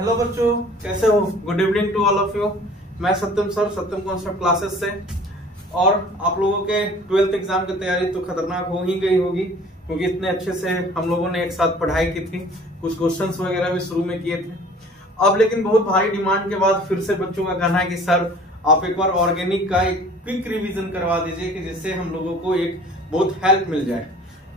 Hello बच्चों, कैसे हो? Good evening to all of you. मैं Satyam sir, Satyam concept classes से। और आप लोगों के 12th एग्जाम की तैयारी तो खतरनाक हो ही गई होगी, क्योंकि इतने अच्छे से हम लोगों ने एक साथ पढ़ाई की थी, कुछ क्वेश्चंस वगैरह भी शुरू में किए थे। अब लेकिन बहुत भारी डिमांड के बाद फिर से बच्चों का कहना है कि सर आप एक बार ऑर्गेनिक का एक क्विक रिवीजन करवा दीजिए, कि जिससे हम लोगों को एक बहुत हेल्प मिल जाए।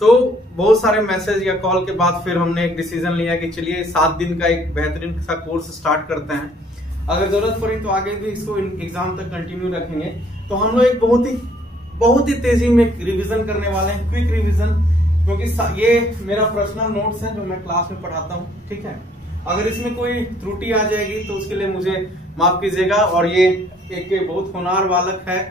तो बहुत सारे मैसेज या कॉल के बाद फिर हमने एक डिसीजन लिया कि चलिए 7 दिन का एक बेहतरीन सा कोर्स स्टार्ट करते हैं। अगर जरूरत पड़ी तो आगे भी इसको एग्जाम तक कंटिन्यू रखेंगे। तो हम लोग एक बहुत ही तेजी में रिवीजन करने वाले हैं, क्विक रिवीजन, क्योंकि ये मेरा पर्सनल नोट्स है जो मैं क्लास में पढ़ाता हूँ। ठीक है, अगर इसमें कोई त्रुटि आ जाएगी तो उसके लिए मुझे माफ कीजिएगा। और ये एक बहुत होनहार बालक है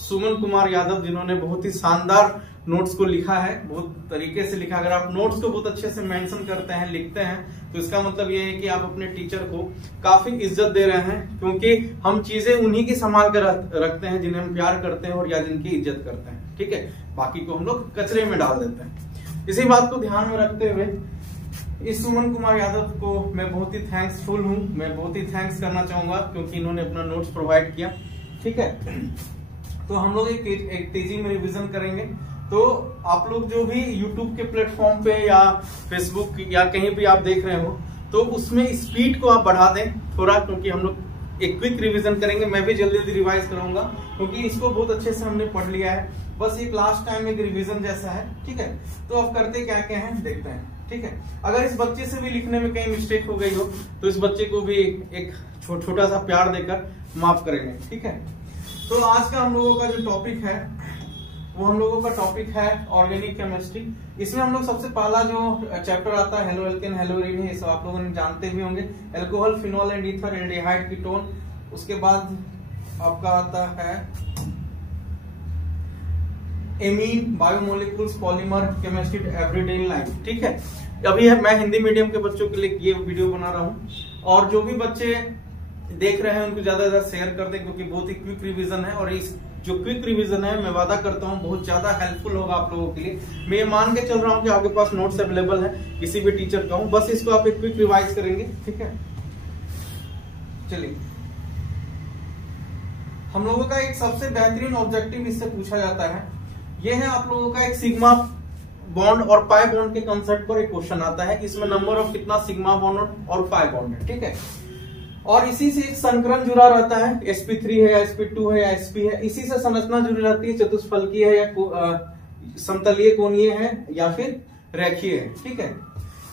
सुमन कुमार यादव, जिन्होंने बहुत ही शानदार नोट्स को लिखा है, बहुत तरीके से लिखा। अगर आप नोट्स को बहुत अच्छे से मेंशन करते हैं, लिखते हैं, तो इसका मतलब ये है कि आप अपने टीचर को काफी इज्जत दे रहे हैं, क्योंकि हम चीजें उन्हीं की संभाल कर रखते हैं जिन्हें हम प्यार करते हैं और या जिनकी इज्जत करते हैं। ठीक है, बाकी को हम लोग कचरे में डाल देते हैं। इसी बात को ध्यान में रखते हुए इस सुमन कुमार यादव को मैं बहुत ही थैंक्सफुल हूँ, मैं बहुत ही थैंक्स करना चाहूंगा, क्योंकि इन्होंने अपना नोट्स प्रोवाइड किया। ठीक है, तो हम लोग एक तेजी में रिवीजन करेंगे। तो आप लोग जो भी YouTube के प्लेटफॉर्म पे या Facebook या कहीं भी आप देख रहे हो, तो उसमें स्पीड को आप बढ़ा दें थोड़ा, क्योंकि हम लोग एक क्विक रिवीजन करेंगे। मैं भी जल्दी जल्दी रिवाइज करूंगा, क्योंकि इसको बहुत अच्छे से हमने पढ़ लिया है। बस ये लास्ट टाइम एक रिवीजन जैसा है। ठीक है, तो अब करते क्या क्या है देखते हैं। ठीक है, अगर इस बच्चे से भी लिखने में कहीं मिस्टेक हो गई हो तो इस बच्चे को भी एक छोटा सा प्यार देकर माफ करेंगे। ठीक है, तो आज का हम लोगों का जो टॉपिक है वो हम लोगों का टॉपिक है ऑर्गेनिक केमिस्ट्री। इसमें हम लोग सबसे पहला जो चैप्टर आता है हेलो एल्केन हेलो एरीन है, ये सब आप लोगों ने जानते भी होंगे। Alcohol, phenol and ether, aldehyde, ketone. उसके बाद आपका आता है amine, biomolecules, polymer, chemistry everyday in life. ठीक है, अभी मैं हिंदी मीडियम के बच्चों के लिए ये वीडियो बना रहा हूँ, और जो भी बच्चे देख रहे हैं उनको ज्यादा से ज्यादा शेयर कर दें, क्योंकि बहुत ही क्विक रिवीजन है। और इस जो क्विक रिवीजन है मैं वादा करता हूँ बहुत ज्यादा हेल्पफुल होगा आप लोगों के लिए। मैं ये मान के चल रहा हूँ कि आपके पास नोट्स अवेलेबल है, किसी भी टीचर का हो, बस इसको आप एक क्विक रिवाइज करेंगे। ठीक है, चलिए, हम लोगों का एक सबसे बेहतरीन ऑब्जेक्टिव इससे पूछा जाता है, यह है आप लोगों का एक सिग्मा बॉन्ड और पाई बॉन्ड के कंसेप्ट पर एक क्वेश्चन आता है। इसमें नंबर ऑफ कितना सिग्मा बॉन्ड और पाई बॉन्ड है। ठीक है, और इसी से एक संकरण जुड़ा रहता है, sp3 है या sp2 है या sp है। इसी से संरचना जुड़ी रहती है, चतुष्फलकीय है या समतलीय कोणीय है या फिर रेखीय है। ठीक है,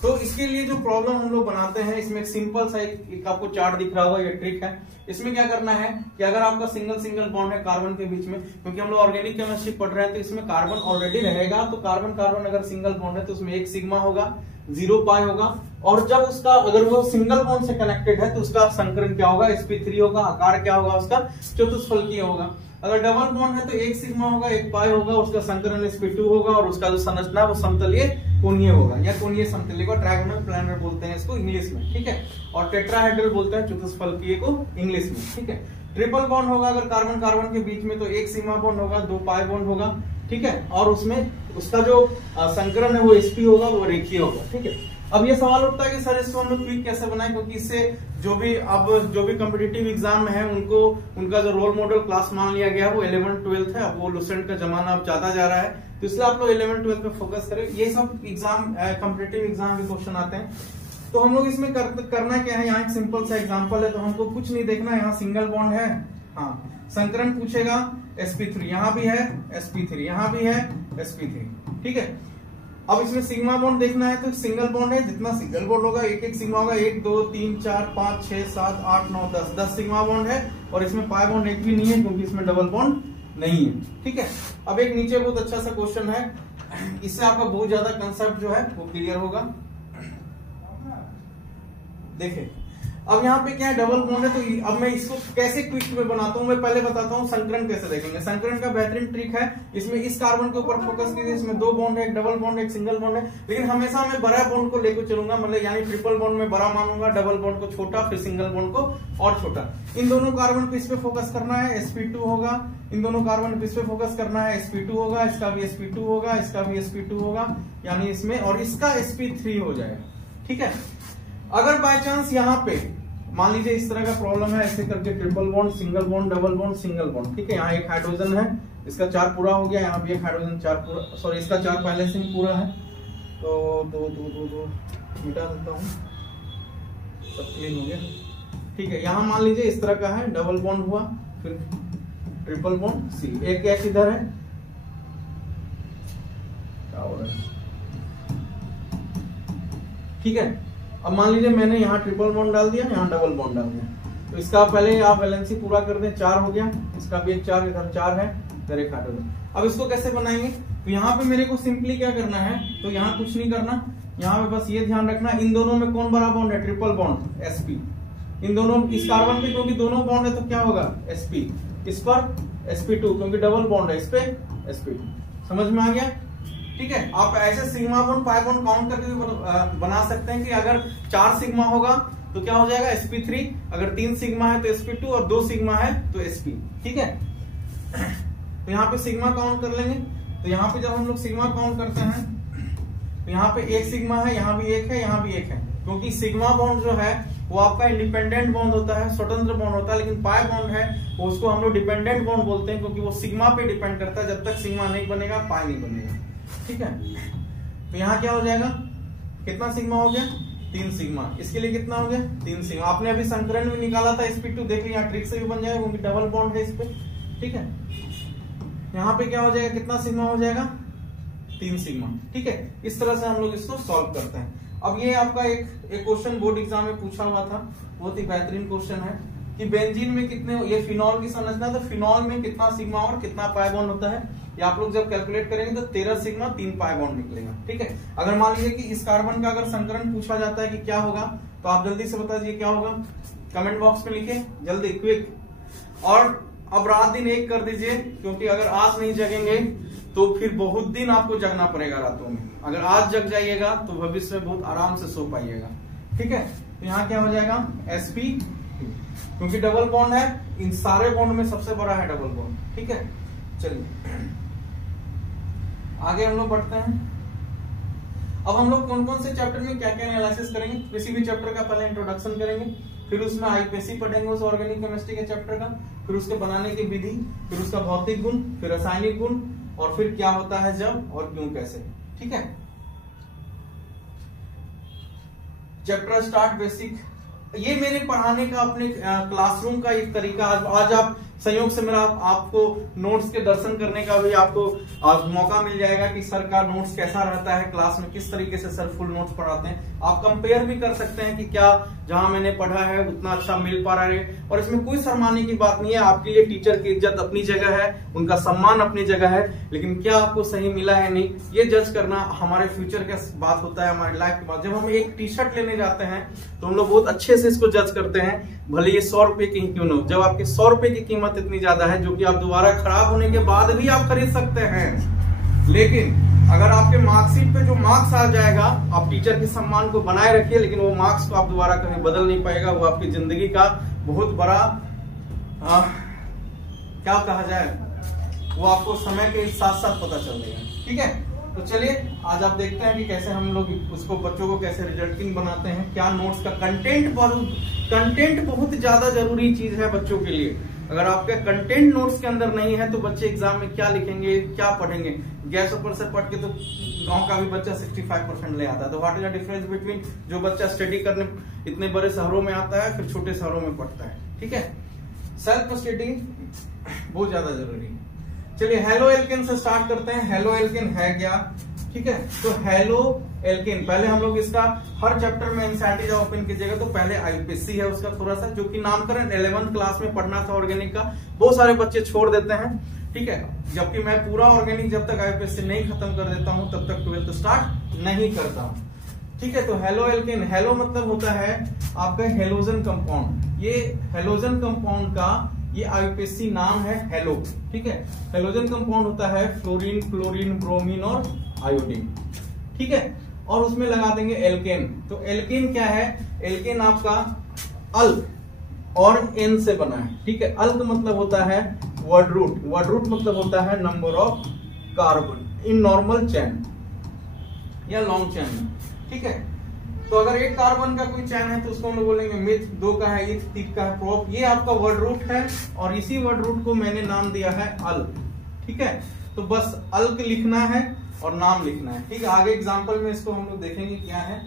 तो इसके लिए जो प्रॉब्लम हम लोग बनाते हैं, इसमें एक सिंपल सा एक आपको चार्ट दिख रहा होगा, ये ट्रिक है। इसमें क्या करना है कि अगर आपका सिंगल बॉन्ड है कार्बन के बीच में, क्योंकि हम लोग ऑर्गेनिक केमिस्ट्री पढ़ रहे हैं तो इसमें कार्बन ऑलरेडी रहेगा, तो कार्बन अगर सिंगल बॉन्ड है तो उसमें एक सिग्मा होगा, 0 पाई होगा। और जब उसका अगर वो सिंगल बॉन्ड से कनेक्टेड है तो उसका संकरण क्या होगा, sp3 होगा। आकार क्या होगा उसका, चतुष्फलकीय होगा। अगर डबल बॉन्ड है तो एक सिग्मा होगा, एक पाई होगा, उसका संकरण sp2 होगा, और उसका जो संरचना वो समतलीय कोणीय होगा, या कोणीय समतलीय को ट्रायगोनल प्लैनर बोलते हैं इसको इंग्लिश में। ठीक है, और टेट्राहेड्रल बोलते हैं चतुष्फलकीय को इंग्लिश में। ठीक है, ट्रिपल बॉन्ड होगा अगर कार्बन के बीच में, तो एक सिग्मा बॉन्ड होगा, 2 पाई बॉन्ड होगा। ठीक है, और उसमें उसका जो संकरण है वो sp होगा, वो रेखीय होगा। ठीक है, अब ये सवाल उठता है कि सर इसको हम लोग क्विक कैसे बनाएं, क्योंकि इससे जो भी कॉम्पिटिटिव एग्जाम में है उनको उनका जो रोल मॉडल क्लास मान लिया गया है वो 11th-12th है। अब वो लुसेंट का जमाना अब ज्यादा जा रहा है, तो इसलिए आप लोग 11th-12th पे फोकस करें। ये सब एग्जाम कॉम्पिटिटिव एग्जाम के क्वेश्चन आते हैं, तो हम लोग इसमें करना क्या है, यहाँ एक सिंपल सा एग्जाम्पल है, तो हमको कुछ नहीं देखना। यहाँ सिंगल बॉन्ड है, हाँ, संकरण पूछेगा, sp3 यहाँ भी है, sp3 यहाँ भी है, sp3। ठीक है, अब इसमें सिग्मा बॉन्ड देखना है, तो सिंगल बॉन्ड है, जितना सिंगल बॉन्ड होगा एक सिग्मा होगा, 1 2 3 4 5 6 7 8 9 10 सिग्मा बॉन्ड है। और इसमें पाई बॉन्ड एक भी नहीं है, क्योंकि इसमें डबल बॉन्ड नहीं है। ठीक है, अब एक नीचे बहुत अच्छा सा क्वेश्चन है, इससे आपका बहुत ज्यादा कंसेप्ट जो है वो क्लियर होगा। देखिए, अब यहाँ पे क्या है, डबल बॉन्ड है, तो अब मैं इसको कैसे क्विक में बनाता हूँ मैं पहले बताता हूँ। संकरण कैसे देखेंगे, संकरण का बेहतरीन ट्रिक है, इसमें इस कार्बन के ऊपर फोकस कीजिए। इसमें 2 बॉन्ड है, एक डबल बॉन्ड है, एक सिंगल बॉन्ड है, लेकिन हमेशा मैं बड़ा बॉन्ड को लेकर चलूंगा, मतलब यानी ट्रिपल बॉन्ड में बड़ा मानूंगा, डबल बॉन्ड को छोटा, फिर सिंगल बॉन्ड को और छोटा। इन दोनों कार्बन पे इस पे फोकस करना है, sp2 होगा। इन दोनों कार्बन पे इस पे फोकस करना है, sp2 होगा, इसका भी sp2 होगा, इसका भी sp2 होगा, यानी इसमें, और इसका sp3 हो जाएगा। ठीक है, अगर बाय चांस यहाँ पे मान लीजिए इस तरह का प्रॉब्लम है, ऐसे करके triple bond, single bond, double bond, single bond, ठीक है। यहाँ एक हाइड्रोजन है, इसका 4 पूरा हो गया, यहाँ भी एक हाइड्रोजन 4 पूरा, सॉरी इसका 4 पहले से ही पूरा है, तो दो मिटा देता हूँ, सब क्लीन हो गया, ठीक है। यहाँ मान लीजिए इस तरह का है, डबल बॉन्ड हुआ, फिर ट्रिपल बॉन्ड सी, एक गैस इधर है, क्या हो रहा है, ठीक है। अब मान लीजिए मैंने यहाँ ट्रिपल बॉन्ड डाल दिया, यहाँ डबल बॉन्ड डाल दिया, तो इसका पहले आप वैलेंसी पूरा कर दें, 4 हो गया, इसका भी एक 4, इधर 4 है, इधर एक हाइड्रोजन। अब इसको कैसे बनाएंगे, तो यहाँ पे मेरे को सिंपली क्या करना है, तो यहाँ कुछ नहीं करना, यहाँ पे बस ये ध्यान रखना, इन दोनों में कौन बड़ा बॉन्ड है, ट्रिपल बॉन्ड sp, इन दोनों इस कार्बन पे क्योंकि दोनों बॉन्ड है तो क्या होगा sp, इस पर sp2 क्योंकि डबल बॉन्ड है, इस पे sp2, समझ में आ गया, ठीक है। आप ऐसे sigma bond pi bond count करके भी बना सकते हैं कि अगर 4 सिग्मा होगा तो क्या हो जाएगा sp3, अगर 3 सिग्मा है तो sp2 और 2 सिग्मा है तो sp, ठीक है। तो यहाँ पे सिग्मा काउंट कर लेंगे, तो यहाँ पे जब हम लोग सिग्मा काउंट करते हैं तो यहाँ पे 1 सिग्मा है, यहाँ भी 1 है, यहाँ भी 1 है, क्योंकि सिग्मा बॉन्ड जो है वो आपका इंडिपेंडेंट बॉन्ड होता है, स्वतंत्र बॉन्ड होता है, लेकिन पाई बॉन्ड है वो उसको हम लोग डिपेंडेंट बॉन्ड बोलते हैं, क्योंकि वो सिग्मा पे डिपेंड करता है, जब तक सिग्मा नहीं बनेगा पाई नहीं बनेगा, ठीक है। तो यहाँ क्या हो जाएगा, कितना सिग्मा हो गया, 3 सिग्मा, इसके लिए कितना हो गया 3 सिग्मा, आपने अभी संकरण भी निकाला था sp2, देख लिया, ट्रिक से भी बन जाएगा क्योंकि डबल बॉन्ड है इस पे, ठीक है। यहाँ पे क्या हो जाएगा, कितना सिग्मा हो जाएगा 3 सिग्मा, ठीक है। इस तरह से हम लोग इसको सॉल्व करते हैं। अब ये आपका एक क्वेश्चन बोर्ड एग्जाम में पूछा हुआ था, बहुत ही बेहतरीन क्वेश्चन है कि बेंजीन में कितने, ये फिनॉल की संरचना, तो फिनॉल में कितना सिग्मा और कितना पाई बॉन्ड होता है, ये आप लोग जब कैलकुलेट करेंगे तो 13 सिग्मा 3 पाई बॉन्ड निकलेगा, ठीक है। अगर मान लीजिए कि इस कार्बन का अगर संकरण पूछा जाता है कि क्या होगा, तो आप जल्दी से बता दीजिए क्या होगा, कमेंट बॉक्स में लिखिए जल्दी, क्विक। और अब रात दिन एक कर दीजिए, क्योंकि अगर आज नहीं जगेंगे तो फिर बहुत दिन आपको जगना पड़ेगा रातों में, अगर आज जग जाइएगा तो भविष्य में बहुत आराम से सो पाइएगा, ठीक है। तो यहाँ क्या हो जाएगा sp, क्योंकि डबल बॉन्ड है, इन सारे बॉन्ड में सबसे बड़ा है डबल बॉन्ड, ठीक है। चलिए आगे हम लोग बढ़ते हैं। अब हम लोग कौन कौन से चैप्टर में क्या क्या एनालिसिस करेंगे, किसी भी चैप्टर का पहले इंट्रोडक्शन करेंगे, फिर उसमें आईपीएससी पढ़ेंगे उस ऑर्गेनिक केमिस्ट्री के चैप्टर का, फिर उसके बनाने की विधि, फिर उसका भौतिक गुण, फिर रासायनिक गुण, और फिर क्या होता है जब और क्यों कैसे, ठीक है। चैप्टर स्टार्ट बेसिक, ये मेरे पढ़ाने का अपने क्लासरूम का एक तरीका। आज आप संयोग से मेरा आपको नोट्स के दर्शन करने का भी आपको आज मौका मिल जाएगा कि सर का नोट्स कैसा रहता है क्लास में, किस तरीके से सर फुल नोट्स पढ़ाते हैं। आप कंपेयर भी कर सकते हैं कि क्या जहां मैंने पढ़ा है उतना अच्छा मिल पा रहा है, और इसमें कोई शर्माने की बात नहीं है। आपके लिए टीचर की इज्जत अपनी जगह है, उनका सम्मान अपनी जगह है, लेकिन क्या आपको सही मिला है नहीं, ये जज करना हमारे फ्यूचर का बात होता है, हमारे लाइफ की बात। जब हम एक टी शर्ट लेने जाते हैं तो हम लोग बहुत अच्छे से इसको जज करते हैं, भले ये 100 रुपए की क्यों ना हो। जब आपके 100 रुपए की कीमत इतनी ज्यादा है जो कि आप दोबारा खराब होने के बाद भी आप खरीद सकते हैं, लेकिन अगर आपके मार्कशीट पे जो मार्क्स आ जाएगा, आप टीचर के सम्मान को बनाए रखिए, लेकिन वो मार्क्स को आप दोबारा कभी बदल नहीं पाएगा। वो आपकी जिंदगी का बहुत बड़ा क्या कहा जाए, वो आपको समय के साथ साथ पता चल जाएगा, ठीक है। तो चलिए आज आप देखते हैं कि कैसे हम लोग उसको बच्चों को कैसे रिजल्टिंग बनाते हैं, क्या नोट्स का कंटेंट बहुत ज्यादा जरूरी चीज है बच्चों के लिए। अगर आपके कंटेंट नोट्स के अंदर नहीं है तो बच्चे एग्जाम में क्या लिखेंगे, क्या पढ़ेंगे। गैस ऊपर से पढ़ के तो गांव का भी बच्चा 65% ले आता है। तो what is the difference between जो बच्चा स्टडी करने इतने बड़े शहरों में आता है फिर छोटे शहरों में पढ़ता है, ठीक है। सेल्फ स्टडी बहुत ज्यादा जरूरी है। चलिए हेलो एल्केन से स्टार्ट करते हैं। हेलो एल्केन है क्या, ठीक है। तो हेलो एल्केन पहले हम लोग इसका हर चैप्टर में एनसीईआरटी जब ओपन कीजिएगा तो पहले आईपीएससी है उसका थोड़ा सा, जो कि नामकरण 11th क्लास में पढ़ना था ऑर्गेनिक का, बहुत सारे बच्चे छोड़ देते हैं, ठीक है। जबकि मैं पूरा ऑर्गेनिक जब तक आईपीएससी नहीं खत्म कर देता हूं तब तक 12th स्टार्ट नहीं करता हूं, ठीक है। तो हेलो एल्केन, हेलो मतलब होता है आपका हेलोजन कंपाउंड। ये हेलोजन कंपाउंड का ये आईपीएससी नाम है हेलो, ठीक है। हेलोजन कंपाउंड होता है फ्लोरीन, क्लोरीन, ब्रोमीन और आयोडीन, ठीक है। और उसमें लगा देंगे एल्केन। तो एल्केन क्या है, एल्केन आपका अल्क और एन से बना है, ठीक है। अल्क मतलब होता है वर्ड रूट, वर्ड रूट मतलब होता है number of carbon in normal chain या लॉन्ग चेन में, ठीक है। तो अगर एक कार्बन का कोई चैन है तो उसको हम लोग बोलेंगे मिथ, 2 का है इथ, 3 का है प्रोप। ये आपका वर्ड रूट है और इसी वर्ड रूट को मैंने नाम दिया है अल्क। ठीक है, तो बस अल्क लिखना है और नाम लिखना है। ठीक है, आगे एग्जांपल में इसको हम लोग देखेंगे क्या है।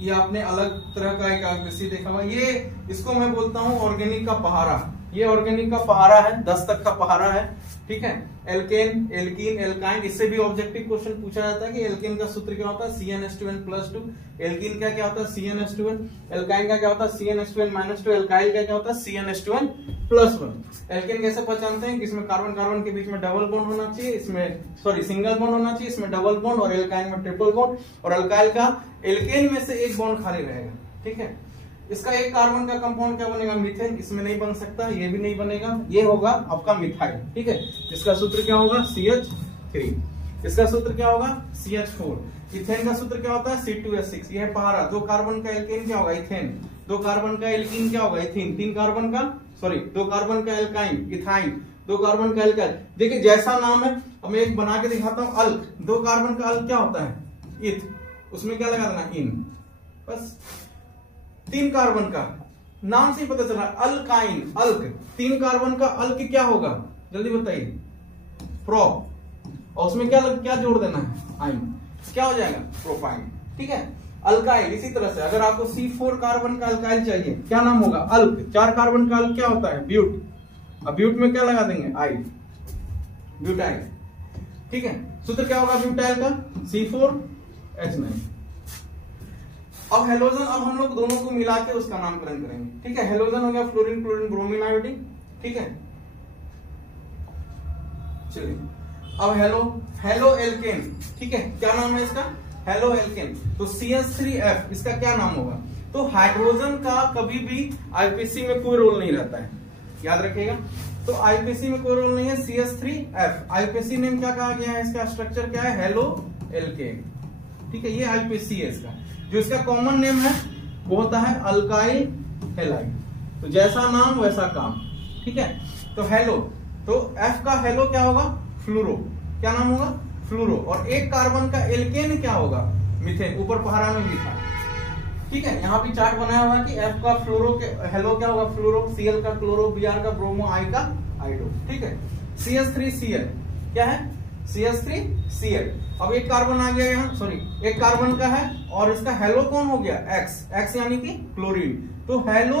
ये आपने अलग तरह का एक आकृति देखा हुआ, ये इसको मैं बोलता हूं ऑर्गेनिक का पहाड़ा। ये ऑर्गेनिक का पहाड़ा है, 10 तक का पहाड़ा है। ठीक है, एल्केन, एल्कीन, एल्काइन, इससे भी ऑब्जेक्टिव क्वेश्चन पूछा जाता है कि एल्केन का सूत्र क्या होता है, CnH2n+2। एल्कीन का क्या होता है, CnH2n। एल्काइन का क्या होता है, CnH2n-2। एल्काइल का क्या होता है, CnH2n+1। एल्केन कैसे पहचानते हैं कि इसमें कार्बन कार्बन के बीच में डबल बॉन्ड होना चाहिए, इसमें सिंगल बॉन्ड होना चाहिए, इसमें डबल बॉन्ड, और एल्काइन में ट्रिपल बॉन्ड, और अल्काइल का एल्केन में से एक बॉन्ड खाली रहेगा। ठीक है, इसका एक कार्बन का कंपाउंड क्या बनेगा, मीथेन। इसमें नहीं बन सकता, ये भी नहीं बनेगा, ये होगा आपका मिथाइल। ठीक है, इसका सूत्र क्या होगा, CH3। इसका सूत्र क्या होगा, CH4। इथेन का सूत्र क्या होता है, C2H6। यह पहाड़ा, 2 कार्बन का एल्केन क्या होगा, इथेन। 2 कार्बन का एल्कीन क्या होगा, इथीन। 2 कार्बन का एल्काइन, इथाइन। 2 कार्बन का एल्काइल। देखिए जैसा नाम है, अब मैं एक बना के दिखाता हूं, अल्क। 2 कार्बन का अल्क क्या होता है, इथ। उसमें क्या लगा देना, इन। बस 3 कार्बन का नाम से ही पता चला, अल्काइन, अल्क। 3 कार्बन का अल्क क्या होगा, जल्दी बताइए, प्रोप। और उसमें क्या जोड़ देना है, आइन। क्या हो जाएगा, प्रोपाइन। ठीक है, अल्काइल इसी तरह से, अगर आपको C4 कार्बन का अल्काइल चाहिए, क्या नाम होगा, अल्क। 4 कार्बन का अल्क क्या होता है, ब्यूट। अब ब्यूट में क्या लगा देंगे, आई, ब्यूटाइल। ठीक है, सूत्र क्या होगा ब्यूटाइल का, C4H9। अब हेलोजन, अब हम लोग दोनों को मिला के उसका नामकरण करेंगे। ठीक है, हेलोजन हो गया फ्लोरीन, क्लोरीन, ब्रोमीन, आयोडीन। ठीक है, चलिए अब हेलो एल्केन। ठीक है, क्या नाम है इसका, हेलो एल्केन। तो CH3F इसका क्या नाम होगा। तो हाइड्रोजन का कभी भी आईपीसी में कोई रोल नहीं रहता है, याद रखिएगा। तो आईपीसी में कोई रोल नहीं है, CH3F। आईपीसी नेम क्या कहा गया है, इसका स्ट्रक्चर क्या है, हेलो एल्केन। ठीक है, ये आईपीसी है इसका। जो इसका कॉमन नेम है वो होता है अल्काइल हैलाइड। तो जैसा नाम वैसा काम। ठीक है, तो हेलो, तो F का हेलो क्या होगा, फ्लूरो। क्या नाम होगा, फ्लूरो। और 1 कार्बन का एल्केन क्या होगा, मीथेन। ऊपर पहाड़ा में भी था। ठीक है, यहाँ भी चार्ट बनाया हुआ है कि F का फ्लोरो के हेलो क्या होगा, फ्लोरो। Cl का क्लोरो, Br का ब्रोमो, I का आइडो। ठीक है, CH3Cl क्या है, CH3Cl। अब 1 कार्बन आ गया यहाँ, 1 कार्बन का है, और इसका हेलो कौन हो गया, X यानी कि क्लोरीन। तो हेलो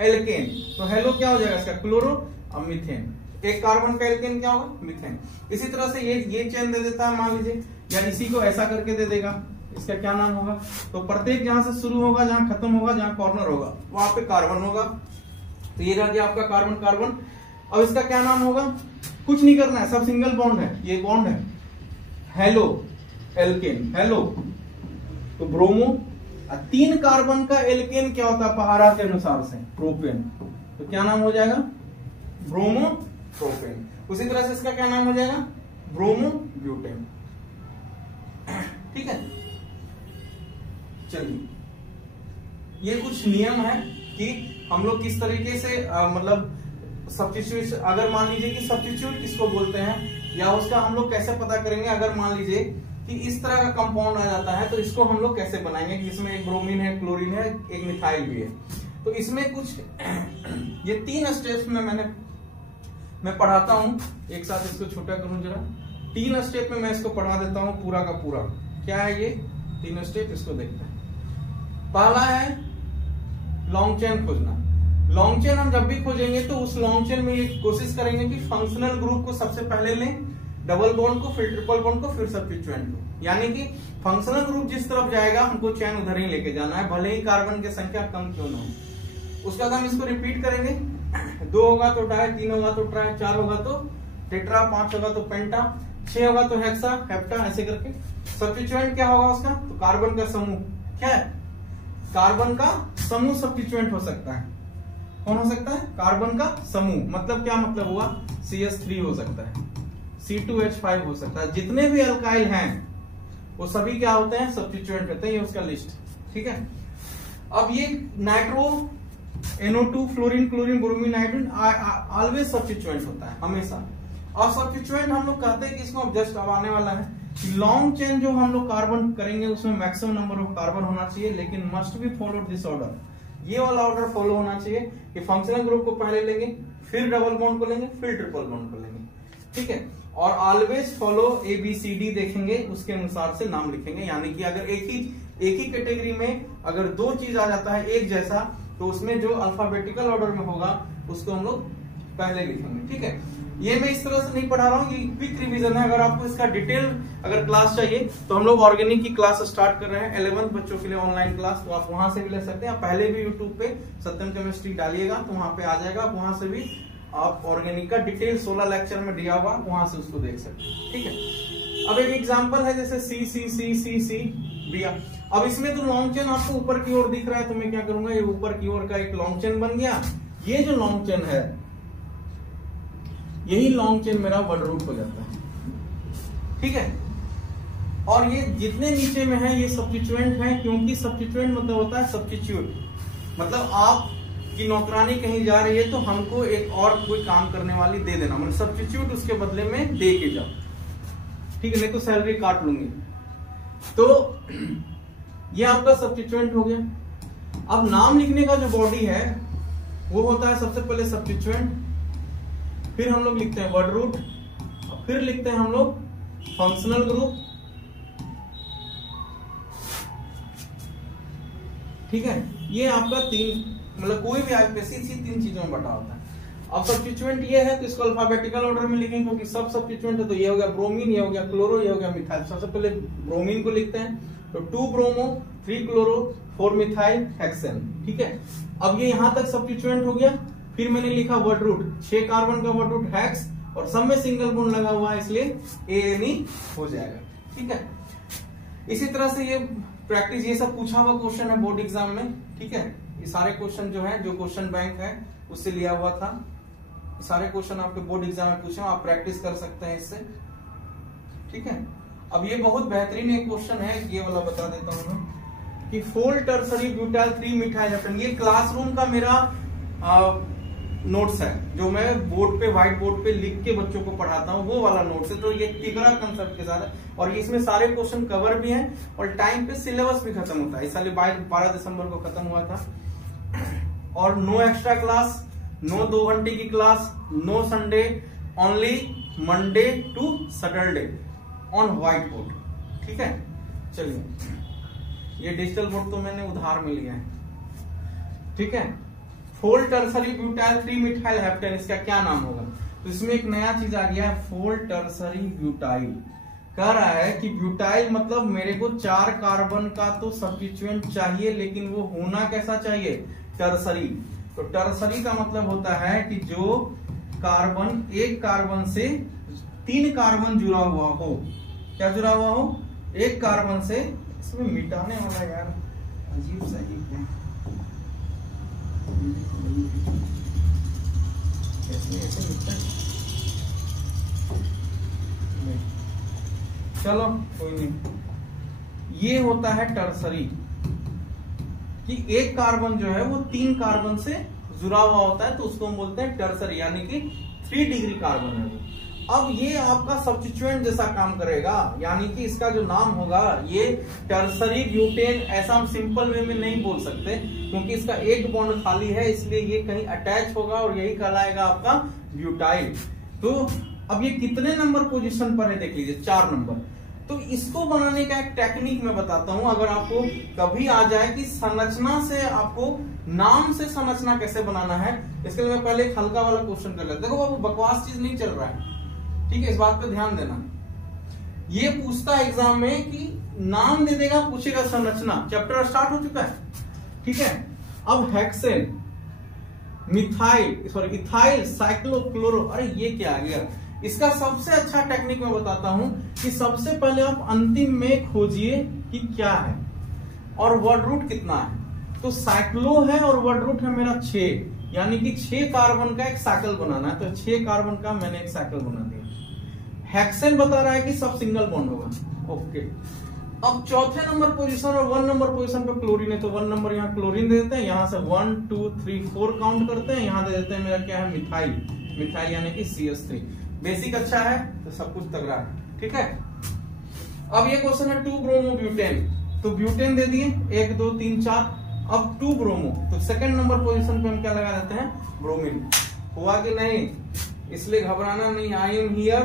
एल्केन, तो हेलो क्या हो जाएगा इसका, क्लोरो। अब मीथेन, 1 कार्बन का एल्केन क्या होगा, मीथेन। इसी तरह से ये चेन दे देता है मान लीजिए, या इसी को ऐसा करके दे देगा, इसका क्या नाम होगा। तो प्रत्येक जहां से शुरू होगा, जहां खत्म होगा, जहां कॉर्नर होगा, वहां पे कार्बन होगा। तो ये रह गया आपका कार्बन कार्बन। अब इसका क्या नाम होगा, कुछ नहीं करना है, सब सिंगल बॉन्ड है, ये बॉन्ड है, हेलो एल्केन, हेलो। तो ब्रोमो। 3 कार्बन का एल्केन क्या होता है पहाड़ा के अनुसार से, प्रोपेन। तो क्या नाम हो जाएगा, ब्रोमो प्रोपेन। उसी तरह से इसका क्या नाम हो जाएगा, ब्रोमो ब्यूटेन। ठीक है, चलिए ये कुछ नियम है कि हम लोग किस तरीके से मतलब सब्स्टिट्यूट, अगर मान लीजिए कि सब्स्टिट्यूट किसको बोलते हैं, या उसका हम लोग कैसे पता करेंगे। अगर मान लीजिए कि इस तरह का कंपाउंड आ जाता है तो इसको हम लोग कैसे बनाएंगे, जिसमें एक ब्रोमीन है, क्लोरीन है, एक मिथाइल भी है। तो इसमें कुछ ये 3 स्टेप्स में मैं पढ़ाता हूं, एक साथ इसको छोटा करूं जरा। 3 स्टेप में मैं इसको पढ़ा देता हूं पूरा का पूरा। क्या है ये 3 स्टेप, इसको देखते हैं। पहला है लॉन्ग चेन खोजना। लॉन्ग चेन हम जब भी खोजेंगे तो उस लॉन्ग चेन में ये कोशिश करेंगे कि फंक्शनल ग्रुप को सबसे पहले लें, डबल बॉन्ड को, फिर ट्रिपल बॉन्ड को, फिर सब्स्टिट्यूएंट को। यानी कि फंक्शनल ग्रुप जिस तरफ जाएगा हमको चेन उधर ही लेके जाना है, भले ही कार्बन की संख्या कम क्यों ना हो। उसका हम इसको रिपीट करेंगे। 2 होगा तो डाई, 3 होगा तो ट्राई, 4 होगा तो टेट्रा, 5 होगा तो पेंटा, 6 होगा तो हेक्सा, हेप्टा, ऐसे करके। सब्स्टिट्यूएंट क्या होगा उसका, तो कार्बन का समूह। क्या है, कार्बन का समूह सब्स्टिट्यूएंट हो सकता है। कौन हो सकता है, कार्बन का समूह। मतलब क्या मतलब हुआ, CH3 हो सकता है, C2H5 हो सकता है। जितने भी अल्काइल हैं वो सभी क्या होते हैं, सब्स्टिट्यूएंट होते हैं। ये उसका लिस्ट। ठीक है, अब ये nitro, NO2, fluorine, chlorine, bromine, nitrogen always substituent होता है, हमेशा। और सब्स्टिट्यूएंट हम लोग कहते हैं कि इसको जस्ट अब आने वाला है लॉन्ग चेन जो हम लोग कार्बन करेंगे उसमें मैक्सिमम नंबर ऑफ कार्बन होना चाहिए, लेकिन must be follow this order, ये वाला ऑर्डर फॉलो होना चाहिए कि फंक्शनल ग्रुप को पहले लेंगे, फिर डबल बॉन्ड को लेंगे, फिर ट्रिपल बॉन्ड को लेंगे, ठीक है। और ऑलवेज फॉलो ABCD देखेंगे, उसके अनुसार से नाम लिखेंगे, यानी कि अगर एक ही कैटेगरी में अगर दो चीज आ जाता है एक जैसा, तो उसमें जो अल्फाबेटिकल ऑर्डर में होगा उसको हम लोग पहले लिखेंगे, ठीक है। ये मैं इस तरह से नहीं पढ़ा रहा हूँ, ये क्विक रिवीजन है। अगर आपको इसका डिटेल अगर क्लास चाहिए तो हम लोग ऑर्गेनिक की क्लास स्टार्ट कर रहे हैं 11th बच्चों के लिए ऑनलाइन क्लास, तो आप वहां से भी ले सकते हैं। पहले भी यूट्यूब पे सत्यम केमिस्ट्री डालिएगा तो वहां पे आ जाएगा, वहां से भी आप ऑर्गेनिक का डिटेल 16 लेक्चर में दिया हुआ, वहां से उसको देख सकते हैं, ठीक है। अब एक एग्जांपल है जैसे C दिया। अब इसमें तो लॉन्ग चेन आपको ऊपर की ओर दिख रहा है, तो मैं क्या करूंगा, ये ऊपर की ओर का एक लॉन्ग चेन बन गया। ये जो लॉन्ग चेन है, यही लॉन्ग चेन मेरा वर्ड रूट हो जाता है, ठीक है। और ये जितने नीचे में है ये सब्स्टिट्यूएंट है, क्योंकि सब्स्टिट्यूएंट मतलब होता है सब्स्टिट्यूट, मतलब आप की नौकरानी कहीं जा रही है तो हमको एक और कोई काम करने वाली दे देना, मतलब सब्स्टिट्यूट उसके बदले में दे के जाओ, ठीक है, नहीं तो सैलरी काट लूंगी। तो ये आपका सब्स्टिट्यूएंट हो गया। अब नाम लिखने का जो बॉडी है वो होता है सबसे पहले सब्स्टिट्यूएंट, फिर हम लोग लिखते हैं वर्ड रूट, फिर लिखते हैं हम लोग फंक्शनल ग्रुप, ठीक है। ये आपका तीन, मतलब कोई भी आईपीएससी इसी तीन चीजों में बटा होता है। अब सब्स्टिट्यूएंट ये है तो इसको अल्फाबेटिकल ऑर्डर में लिखेंगे, क्योंकि सब सब्स्टिट्यूएंट है, तो ये हो गया ब्रोमीन, ये हो गया क्लोरो, ये हो गया मिथाइल। सबसे पहले ब्रोमीन को लिखते हैं, तो 2 ब्रोमो 3 क्लोरो 4 मिथाइल हेक्सेन, ठीक है। अब ये यहां तक सब्स्टिट्यूएंट हो गया। फिर मैंने लिखा वर्ड रूट, 6 कार्बन का वर्ड रूट हेक्स, और सब में सिंगल बॉन्ड लगा हुआ है इसलिए ANE हो जाएगा, ठीक है। इसी तरह से ये प्रैक्टिस, ये सब पूछा हुआ क्वेश्चन है बोर्ड एग्जाम में, ठीक है। ये सारे क्वेश्चन जो है, जो क्वेश्चन बैंक है उससे लिया हुआ था, सारे क्वेश्चन आपके बोर्ड एग्जाम में पूछे, आप प्रैक्टिस कर सकते हैं इससे, ठीक है। अब ये बहुत बेहतरीन एक क्वेश्चन है, ये वाला बता देता हूं मैं कि 4 टर्सरी ब्यूटाइल 3 मिथाइल हेप्टेन। ये क्लासरूम का मेरा नोट्स है, जो मैं बोर्ड पे, व्हाइट बोर्ड पे लिख के बच्चों को पढ़ाता हूँ, वो वाला नोट्स है। तो ये तिगड़ा कंसेप्ट के साथ है, और इसमें सारे क्वेश्चन कवर भी हैं, और टाइम पे सिलेबस भी खत्म होता है। इस साल 12 दिसंबर को खत्म हुआ था। और नो एक्स्ट्रा क्लास, नो 2 घंटे की class, no Sunday, only Monday to Saturday on white board, ठीक है। चलिए, ये डिजिटल बोर्ड तो मैंने उधार में लिया है, ठीक है। 4 टर्सरी ब्यूटाइल 3 मिथाइल हेप्टेन, इसका क्या नाम होगा? तो इसमें एक नया चीज आ गया है, 4 टर्सरी ब्यूटाइल। कह रहा है कि ब्यूटाइल मतलब मेरे को 4 कार्बन का तो सब्स्टिट्यूएंट चाहिए, लेकिन वो होना कैसा चाहिए? टर्सरी। तो टर्सरी का मतलब होता है कि जो कार्बन, एक कार्बन से 3 कार्बन जुड़ा हुआ हो। क्या जुड़ा हुआ हो? एक कार्बन से। इसमें मिटाने वाला यार अजीब सा ही है, ऐसे मिटता। चलो कोई नहीं। ये होता है टर्सरी, कि एक कार्बन जो है वो 3 कार्बन से जुड़ा हुआ होता है, तो उसको हम बोलते हैं टर्सरी, यानी कि 3 डिग्री कार्बन है वो। अब ये आपका सब्स्टिट्यूएंट जैसा काम करेगा, यानी कि इसका जो नाम होगा ये टर्सरी ब्यूटेन। ऐसा हम सिंपल वे में नहीं बोल सकते, क्योंकि इसका एक बॉन्ड खाली है, इसलिए ये कहीं अटैच होगा और यही कहलाएगा आपका ब्यूटाइल। तो अब ये कितने नंबर पोजीशन पर है देख लीजिए, 4 नंबर। तो इसको बनाने का एक टेक्निक मैं बताता हूं, अगर आपको कभी आ जाए कि संरचना से आपको नाम से संरचना कैसे बनाना है। इसके लिए मैं पहले एक हल्का वाला क्वेश्चन कर लेता हूं। देखो बाबू, बकवास चीज नहीं चल रहा है, ठीक है, इस बात पे ध्यान देना। ये पूछता है एग्जाम में कि नाम दे देगा, पूछेगा संरचना। चैप्टर स्टार्ट हो चुका है, ठीक है। अब हेक्सेन, मिथाइल, इथाइल, साइक्लोक्लोरो, अरे ये क्या आ गया? इसका सबसे अच्छा टेक्निक मैं बताता हूं कि सबसे पहले आप अंतिम में खोजिए कि क्या है और वर्ड रूट कितना है। तो साइक्लो है और वर्ड रूट है मेरा 6, यानी कि 6 कार्बन का एक साइकिल बनाना है, तो 6 कार्बन का मैंने एक साइकिल बना दिया। हेक्सेन बता रहा है कि सब सिंगल बॉन्ड होगा, ओके। अब चौथे नंबर पोजीशन और 1 नंबर पोजीशन पे क्लोरीन है, तो 1 नंबर यहाँ क्लोरीन दे देते हैं। यहां से 1 2 3 4 काउंट करते हैं, यहां दे देते हैं मेरा क्या है? मिथाइल। मिथाइल यानी कि CH3। बेसिक अच्छा है तो सब कुछ तगड़ा है, ठीक है। अब ये क्वेश्चन है 2 ब्रोमो ब्यूटेन, तो ब्यूटेन दे दिए 1 2 3 4, अब 2 ब्रोमो, तो सेकंड नंबर पोजीशन पे हम क्या लगा देते हैं, ब्रोमीन। हुआ कि नहीं, इसलिए घबराना नहीं, I am here,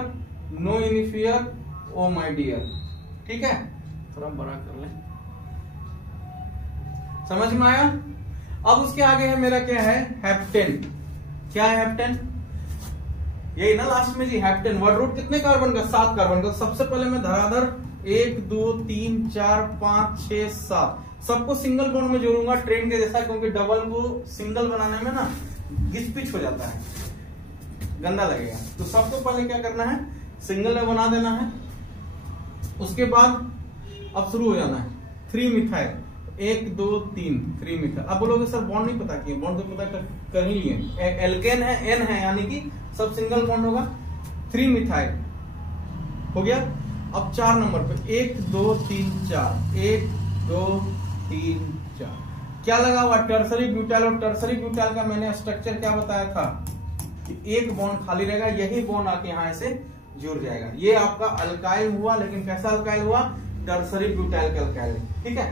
no any fear, o my dear. ठीक है, थोड़ा बड़ा कर लें, समझ में आया। अब उसके आगे है मेरा क्या है, हेप्टेन। क्या है हेप्टेन, यही ना लास्ट में जी, हेप्टेन। वर्ड रूट कितने कार्बन का, 7 कार्बन का। सबसे पहले मैं धराधर 1 2 3 4 5 6 7 सबको सिंगल बॉन्ड में जोड़ूंगा, ट्रेन के जैसा, क्योंकि डबल को सिंगल बनाने में ना घिस पिच हो जाता है, गंदा लगेगा। तो सबको पहले क्या करना है, सिंगल में बना देना है। उसके बाद अब शुरू हो जाना है 3 मिथाइल, 1 2 3 3 मिथाइल। अब बोलोगे सर बॉन्ड नहीं पता किए, बॉन्ड तो पता कर ही लिए, एल्केन है, एन है, यानी कि सब सिंगल बॉन्ड होगा। 3 मिथाइल हो गया। अब 4 नंबर पे 1 2 3 4, 1 2 3 4 क्या लगा हुआ, टर्सरी ब्यूटाइल। और टर्सरी ब्यूटाइल का मैंने स्ट्रक्चर क्या बताया था कि एक बॉन्ड खाली रहेगा, यही बॉन्ड आके यहाँ से जुड़ जाएगा। ये आपका अल्काइल हुआ, लेकिन कैसा अल्काइल हुआ, टर्सरी ब्यूटाइल का अल्काइल। ठीक है,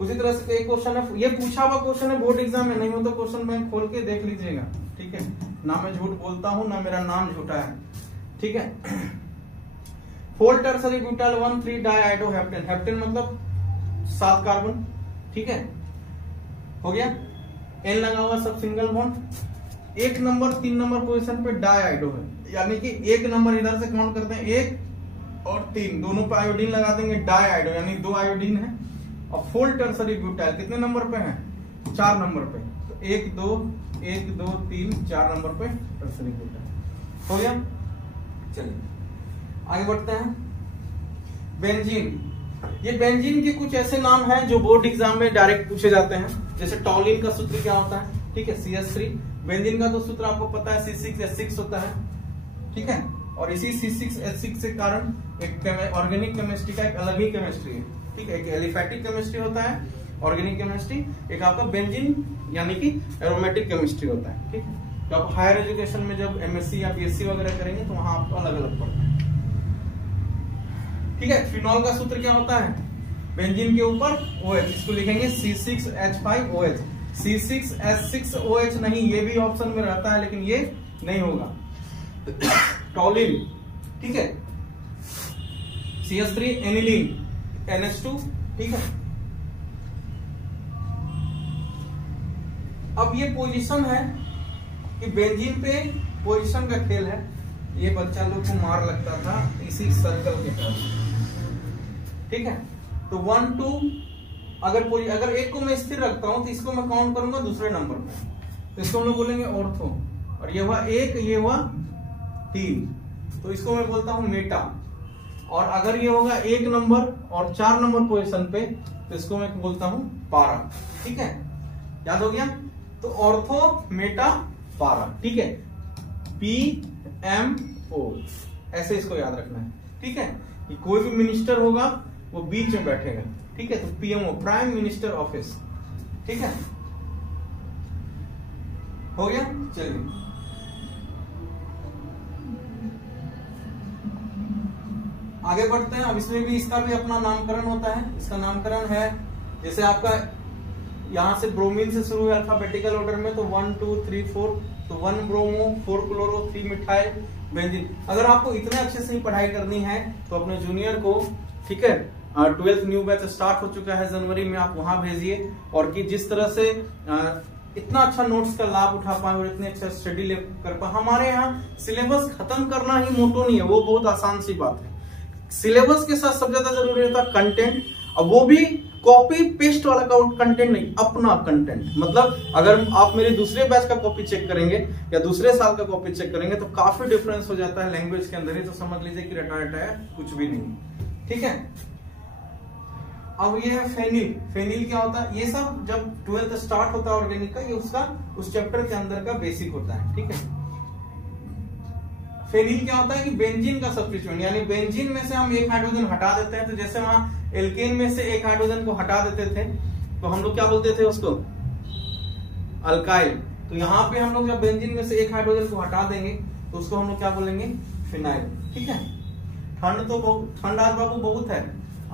उसी तरह से एक क्वेश्चन है, ये पूछा हुआ क्वेश्चन है बोर्ड एग्जाम में, नहीं हो तो क्वेश्चन बैंक खोल के देख लीजिएगा। ठीक है, ना मैं झूठ बोलता हूं ना मेरा नाम झूठा है। ठीक है, 4 टर्सरी ब्यूटाइल 1 3 डाइआइडो हेप्टेन। हेप्टेन मतलब 7 कार्बन। ठीक है, हो गया। एन लगा हुआ, सब single bond. 1 number 3 number position पे डाइआइडो है, यानी कि 1 नंबर इधर से काउंट करते हैं, 1 और 3 दोनों पे आयोडीन लगा देंगे, डाइआइडो यानी 2 आयोडीन है। और 4 टर्सरी ब्यूटाइल कितने नंबर पे है, 4 नंबर पे, तो 1 2 3 4 नंबर पे टर्सरी ब्यूटाइल हो गया। चलिए आगे बढ़ते हैं। बेंजीन, ये बेंजीन के कुछ ऐसे नाम हैं जो बोर्ड एग्जाम में डायरेक्ट पूछे जाते हैं। जैसे टॉलिन का सूत्र क्या होता है, ठीक है, CH3। बेंजीन का तो सूत्र आपको पता है, C6H6 होता है। ठीक है, और इसी C6H6 के कारण एक ऑर्गेनिक केमिस्ट्री का एक अलग ही केमिस्ट्री है। ठीक है, एक एलिफैटिक केमिस्ट्री होता है, ऑर्गेनिक केमिस्ट्री, एक आपका बेंजीन यानी कि एरोमेटिक केमिस्ट्री होता है। ठीक है, तो आप हायर एजुकेशन में जब MSc या BSc वगैरह करेंगे तो वहां आपको अलग अलग पढ़ना है। ठीक है, फिनॉल का सूत्र क्या होता है, बेंजीन के ऊपर OH, इसको लिखेंगे C6H5OH। C6H6OH नहीं, ये भी ऑप्शन में रहता है लेकिन ये नहीं होगा। टॉलिन, ठीक है, CH3 एनिलीन NH2। ठीक है, अब ये पोजीशन है कि बेंजीन पे पोजीशन का खेल है। ये बच्चा लोग को मार लगता था इसी सर्कल के कारण। ठीक है, तो 1 2 अगर एक को मैं स्थिर रखता हूं तो इसको मैं काउंट करूंगा दूसरे नंबर पे, तो इसको हम लोग बोलेंगे ऑर्थो। और ये हुआ 1, ये हुआ 3, तो इसको मैं बोलता हूं मेटा। और अगर ये होगा 1 नंबर और 4 नंबर पोजीशन पे, तो इसको मैं बोलता हूं पारा। ठीक है, याद हो गया। तो ऑर्थो, मेटा, पारा। ठीक है, PMO, ऐसे इसको याद रखना है। ठीक है, कि कोई भी मिनिस्टर होगा वो बीच में बैठेगा। ठीक है, तो PMO, प्राइम मिनिस्टर ऑफिस। ठीक है, हो गया। चलिए आगे बढ़ते हैं। अब इसमें भी इसका भी अपना नामकरण होता है। इसका नामकरण है, जैसे आपका यहां से ब्रोमीन से शुरू है अल्फाबेटिकल ऑर्डर में, तो 1 2 3 4, तो 1 ब्रोमो, 4 क्लोरो, 3 मिथाइल बेंजीन। अगर आपको इतने अच्छे से ही पढ़ाई करनी है तो अपने जूनियर को, ठीक है, 12th न्यू बैच स्टार्ट हो चुका है जनवरी में, आप वहां भेजिए। और कि जिस तरह से इतना अच्छा नोट्स का लाभ उठा पाए और इतने अच्छा स्टडी कर पाए। हमारे यहाँ सिलेबस खत्म करना ही मोटो नहीं है, वो बहुत आसान सी बात है। सिलेबस के साथ सबसे ज्यादा जरूरी होता है कंटेंट, और वो भी कॉपी पेस्ट वाला कंटेंट नहीं, अपना कंटेंट। मतलब अगर आप मेरे दूसरे बैच का कॉपी चेक करेंगे या दूसरे साल का कॉपी चेक करेंगे तो काफी डिफरेंस हो जाता है लैंग्वेज के अंदर ही, तो समझ लीजिए कि रटा रटाया कुछ भी नहीं। ठीक है, अब ये है फेनिल। फेनिल क्या होता है, ये सब जब 12th स्टार्ट होता है ऑर्गेनिक का, ये उसका उस चैप्टर के अंदर का बेसिक होता है। ठीक है, फेनिल क्या होता है कि बेंजीन का सब्स्टिट्यूएंट, यानी बेंजीन में से हम एक हाइड्रोजन हटा देते हैं। तो जैसे वहां एल्केन में से एक हाइड्रोजन को हटा देते थे तो हम लोग क्या बोलते थे उसको, अल्काइल। तो यहाँ पे हम लोग जब बेंजीन में से एक हाइड्रोजन को हटा देंगे तो उसको हम लोग क्या बोलेंगे, फिनाइल। ठीक है, ठंड आज बाबू बहुत है,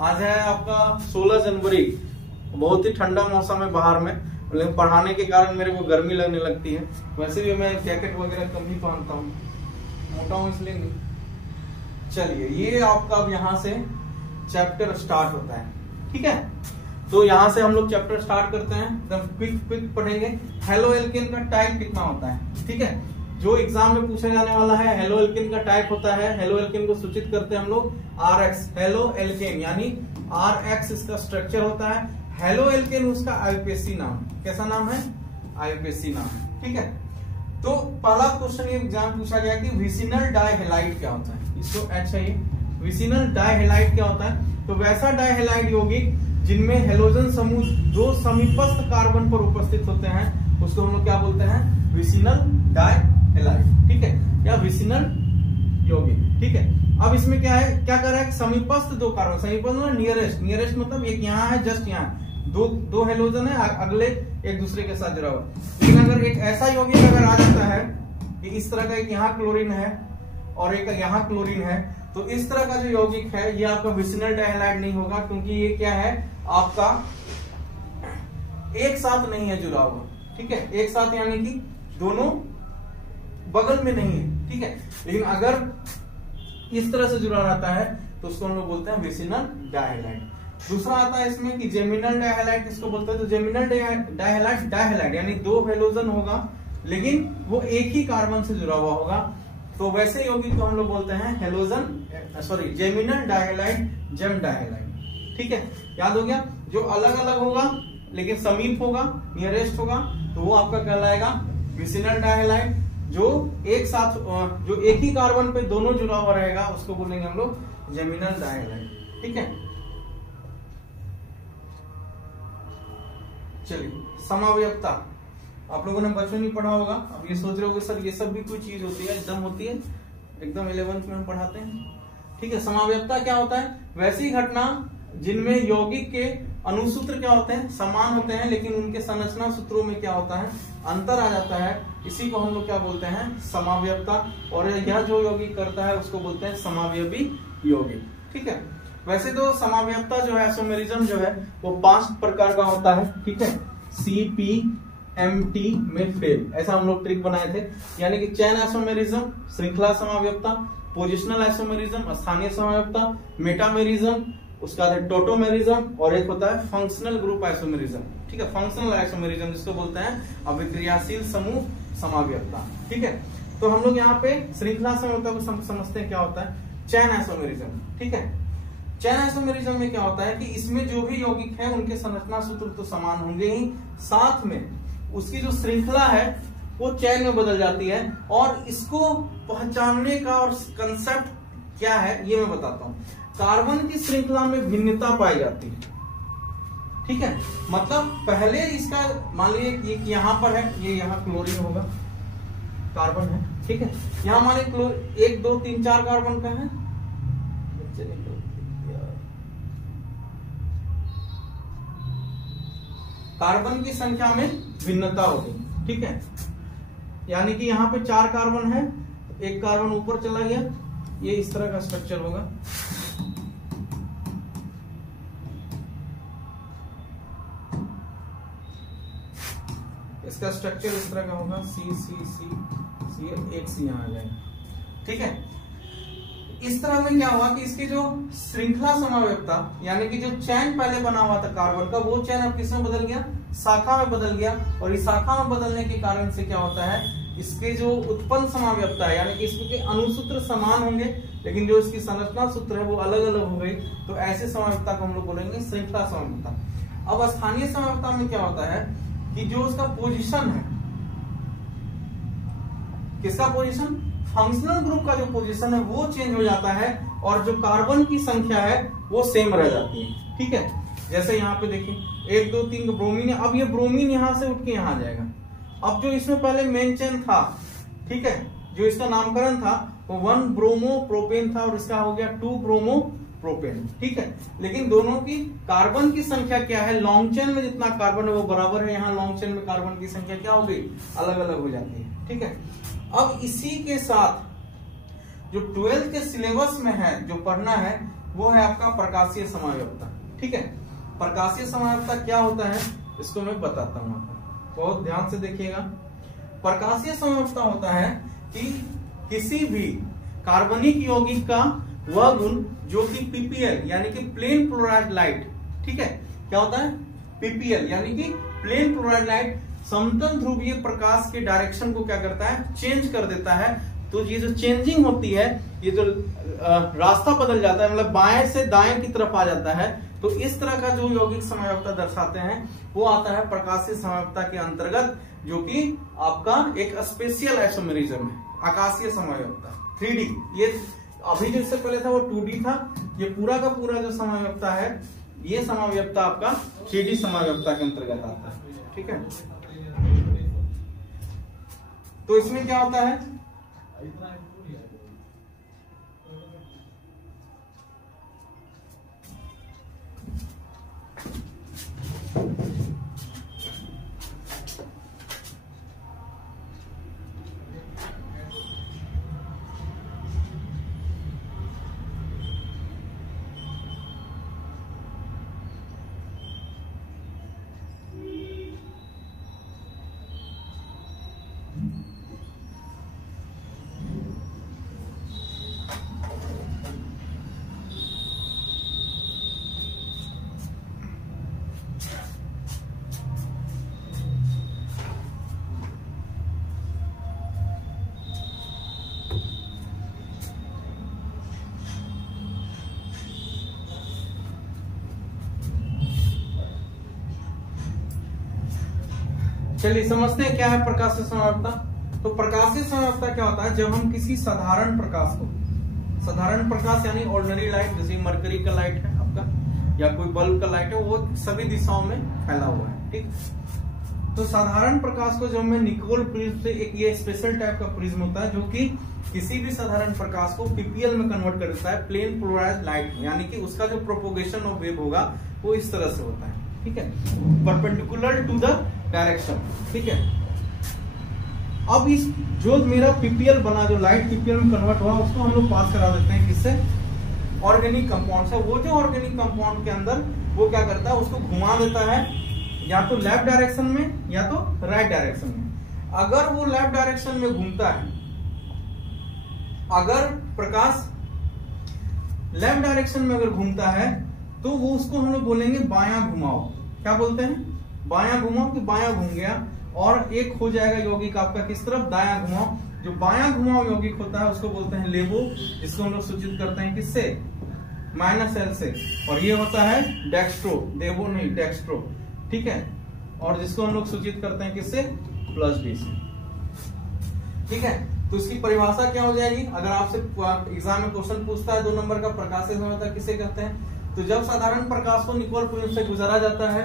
आज है आपका 16 जनवरी। बहुत ही ठंडा मौसम है बाहर में, लेकिन पढ़ाने के कारण मेरे को गर्मी लगने लगती है। वैसे भी मैं जैकेट वगैरह कम ही पहनता हूँ, मोटा हूँ इसलिए नहीं। चलिए, ये आपका अब यहाँ से चैप्टर स्टार्ट होता है, ठीक है। तो यहाँ से हम लोग चैप्टर स्टार्ट करते हैं, एकदम क्विक पढ़ेंगे। हेलो एल्केन का टाइप कितना होता है, ठीक है। जो एग्जाम में पूछा जाने वाला है, हेलो एल्केन का टाइप होता है। हेलो एल्केन को सूचित करते हैं हम लोग RX, हेलो एल्केन यानी RX इसका स्ट्रक्चर होता है। हेलो एल्केन उसका आईयूपीएसी नाम, कैसा नाम है, आईयूपीएसी नाम, ठीक है। तो पहला क्वेश्चन ये एग्जाम पूछा गया कि विसिनल डाइहेलाइड क्या होता है। इसको अच्छा, ये विसिनल डाइहेलाइड क्या होता है। तो वैसा डाइहेलाइड यौगिक जिनमें हेलोजन समूह दो समीपस्थ कार्बन पर उपस्थित होते हैं, उसको हम लोग क्या बोलते हैं, विसिनल डाइहेलाइड, ठीक है, या विसिनल यौगिक, ठीक है। अब इसमें क्या है, क्या कर रहा है, समीपस्थ दो कार्बन, समीपस्थ मतलब नियरेस्ट, नियरेस्ट मतलब एक यहाँ है, जस्ट यहाँ दो हेलोजन है, अगले एक दूसरे के साथ जुड़ा हुआ। लेकिन अगर एक ऐसा यौगिक अगर आ जाता है कि इस तरह का, एक यहाँ क्लोरीन है और एक यहाँ क्लोरीन है, तो इस तरह का जो यौगिक है ये आपका विसिनल डाइहेलाइड नहीं होगा, क्योंकि ये क्या है, आपका एक साथ नहीं है जुड़ा हुआ, ठीक है। एक साथ यानी कि दोनों बगल में नहीं है, ठीक है। लेकिन अगर इस तरह से जुड़ा रहता है तो उसको हम लोग बोलते हैं विसिनल डाइहेलाइड। दूसरा आता है इसमें कि जेमिनल डाइहेलाइड किसको बोलते हैं। तो जेमिनल डाइहेलाइड, डाइहेलाइड यानी दो हेलोजन होगा लेकिन वो एक ही कार्बन से जुड़ा हुआ होगा, तो वैसे यौगिक को हम लोग बोलते हैं halogen, sorry geminal dihalide, gem dihalide, ठीक है। याद हो गया, जो अलग अलग होगा लेकिन समीप होगा, नियरेस्ट होगा, तो वो आपका कहलाएगा विसिनल डाइहेलाइड। जो एक साथ, जो एक ही कार्बन पे दोनों जुड़ा हुआ रहेगा, उसको बोलेंगे हम लोग जेमिनल डाइहेलाइड, ठीक है। चलिए, समावयवता आप लोगों ने बचपन में पढ़ा होगा। अब ये सोच रहे होगे सर ये सब भी कोई चीज होती है, एकदम होती है, एकदम 11th में हम पढ़ाते हैं, ठीक है। समावयवता क्या होता है, वैसी घटना जिनमें यौगिक के अनुसूत्र क्या होते हैं, समान होते हैं, लेकिन उनके संरचना सूत्रों में क्या होता है, अंतर आ जाता है। इसी को हम लोग क्या बोलते हैं, समावयवता। और यह जो यौगिक करता है उसको बोलते हैं समावयवी यौगिक, ठीक है। वैसे तो समावयवता जो है, आइसोमेरिज्म जो है, वो 5 प्रकार का होता है, ठीक है। CPMT में फेल, ऐसा हम लोग ट्रिक बनाए थे, यानी कि चैन आइसोमेरिज्म, श्रृंखला समावयवता, पोजिशनल आइसोमेरिज्म, स्थानीय समावयवता, मेटामेरिज्म, उसका टोटोमेरिज्म, और एक होता है फंक्शनल ग्रुप आइसोमेरिज्म, ठीक है। फंक्शनल आइसोमेरिज्म जिसको बोलते हैं अभिक्रियाशील समूह समावयवता, ठीक है। तो हम लोग यहाँ पे श्रृंखला समावयवता को समझते हैं क्या होता है, चैन आइसोमेरिज्म, ठीक है। चैन आइसोमेरिज्म में क्या होता है कि इसमें जो भी यौगिक है उनके संरचना सूत्र तो समान होंगे ही, साथ में उसकी जो श्रृंखला है वो चैन में बदल जाती है। और इसको पहचानने का और कंसेप्ट क्या है ये मैं बताता हूँ। कार्बन की श्रृंखला में भिन्नता पाई जाती है, ठीक है। मतलब पहले इसका मान लीजिए ये यहाँ पर है, ये यहाँ क्लोरीन होगा, कार्बन है, ठीक है। यहाँ मान लीजिए 1 2 3 4 कार्बन का है, कार्बन की संख्या में भिन्नता होगी, ठीक है। यानी कि यहाँ पे 4 कार्बन है, एक कार्बन ऊपर चला गया, ये इस तरह का स्ट्रक्चर होगा, इसका स्ट्रक्चर इस तरह का होगा, C एक C यहाँ आ जाएगा, ठीक है। इस तरह में क्या हुआ कि इसकी जो श्रृंखला समावयवता यानी कि जो चैन पहले बना हुआ था कार्बन का, वो चैन अब किसमें बदल गया, शाखा में बदल गया। और इस शाखा में बदलने के कारण से क्या होता है, इसके जो उत्पन्न समावयवता है यानी कि इसके अनुसूत्र समान होंगे लेकिन जो इसकी संरचना सूत्र है वो अलग अलग हो गई, तो ऐसे समावयवता को हम लोग बोलेंगे श्रृंखला समावयवता। अब स्थानीय समावयवता में क्या होता है कि जो उसका पोजीशन है, किसका पोजीशन, फंक्शनल ग्रुप का जो पोजीशन है वो चेंज हो जाता है और जो कार्बन की संख्या है वो सेम रह जाती है, ठीक है। जैसे यहाँ पे देखिए 1 2 3 ब्रोमीन है, अब ये ब्रोमीन यहाँ से उठ के यहाँ आ जाएगा। अब जो इसमें पहले मेन चेन था, ठीक है, जो इसका नामकरण था वो 1 ब्रोमो प्रोपेन था और इसका हो गया 2 ब्रोमो प्रोपेन, ठीक है। लेकिन दोनों की कार्बन की संख्या क्या है, लॉन्ग चेन में जितना कार्बन है वो बराबर है, यहाँ लॉन्ग चेन में कार्बन की संख्या क्या हो गई, अलग अलग हो जाती है, ठीक है। अब इसी के साथ जो 12th के सिलेबस में है जो पढ़ना है, वो है आपका प्रकाशीय समव्यवस्था। ठीक है, प्रकाशीय समव्यवस्था क्या होता है इसको मैं बताता हूं आपको, बहुत ध्यान से देखिएगा। प्रकाशीय समव्यवस्था होता है कि किसी भी कार्बनिक यौगिक का वह गुण जो कि पीपीएल यानी कि प्लेन पोलराइज्ड लाइट, ठीक है, क्या होता है पीपीएल यानी कि प्लेन पोलराइज्ड लाइट समतल ध्रुवीय प्रकाश के डायरेक्शन को क्या करता है, चेंज कर देता है। तो ये जो चेंजिंग होती है, ये जो रास्ता बदल जाता है, मतलब बाएं से दाएं की तरफ आ जाता है, तो इस तरह का जो यौगिक समव्यवस्था दर्शाते हैं वो आता है प्रकाशीय समव्यवस्था के अंतर्गत, जो कि आपका एक स्पेशियल आइसोमेरिज्म है, आकाशीय समव्यवस्था 3D। ये अभी जो इससे पहले था वो 2D था, ये पूरा का पूरा जो समव्यवस्था है ये समव्यवस्था आपका 3D समव्यवस्था के अंतर्गत आता है। ठीक है, तो इसमें क्या होता है, चलिए समझते हैं क्या है प्रकाशीय समव्यवस्था। तो प्रकाशीय समव्यवस्था क्या होता है, जब हम किसी साधारण प्रकाश को, साधारण प्रकाश यानी ऑर्डिनरी लाइट, जैसे मरकरी का लाइट है आपका या कोई बल्ब का लाइट है, वो सभी दिशाओं में फैला हुआ है। ठीक, तो साधारण प्रकाश को जब मैं निकोल प्रिज्म से, एक ये स्पेशल टाइप का प्रिज्म होता है जो कि किसी भी साधारण प्रकाश को पीपीएल में कन्वर्ट कर देता है, प्लेन पोलराइज्ड लाइट, यानी कि उसका जो प्रोपोगेशन ऑफ वेव होगा वो इस तरह से होता है। ठीक है, परपेंडिकुलर टू द डायरेक्शन। ठीक है, अब इस जो मेरा पीपीएल बना, जो लाइट पीपीएल में कन्वर्ट हुआ, उसको हम लोग पास करा देते हैं किससे, ऑर्गेनिक कंपाउंड से। वो जो ऑर्गेनिक कंपाउंड के अंदर वो क्या करता है, उसको घुमा देता है या तो लेफ्ट डायरेक्शन में या तो राइट डायरेक्शन में। अगर वो लेफ्ट डायरेक्शन में घूमता है, अगर प्रकाश लेफ्ट डायरेक्शन में अगर घूमता है तो वो उसको हम लोग बोलेंगे बायां घुमाओ। क्या बोलते हैं, बायां घुमाओ, कि बायां घूम गया, और एक हो जाएगा यौगिक आपका किस तरफ, दायां घुमाओ। जो बायां घुमाओ यौगिक होता है उसको बोलते हैं लेवो, जिसको हम लोग सूचित करते हैं किससे, -L से, और ये होता है डेक्स्ट्रो, देवो नहीं डेक्स्ट्रो। ठीक है, और जिसको हम लोग सूचित करते हैं किससे, +D से। ठीक है, तो इसकी परिभाषा क्या हो जाएगी, अगर आपसे एग्जाम में क्वेश्चन पूछता है 2 नंबर का, प्रकाशीय समव्यवस्था किसे कहते हैं, तो जब साधारण प्रकाश को निकोल प्रिज्म से गुजारा जाता है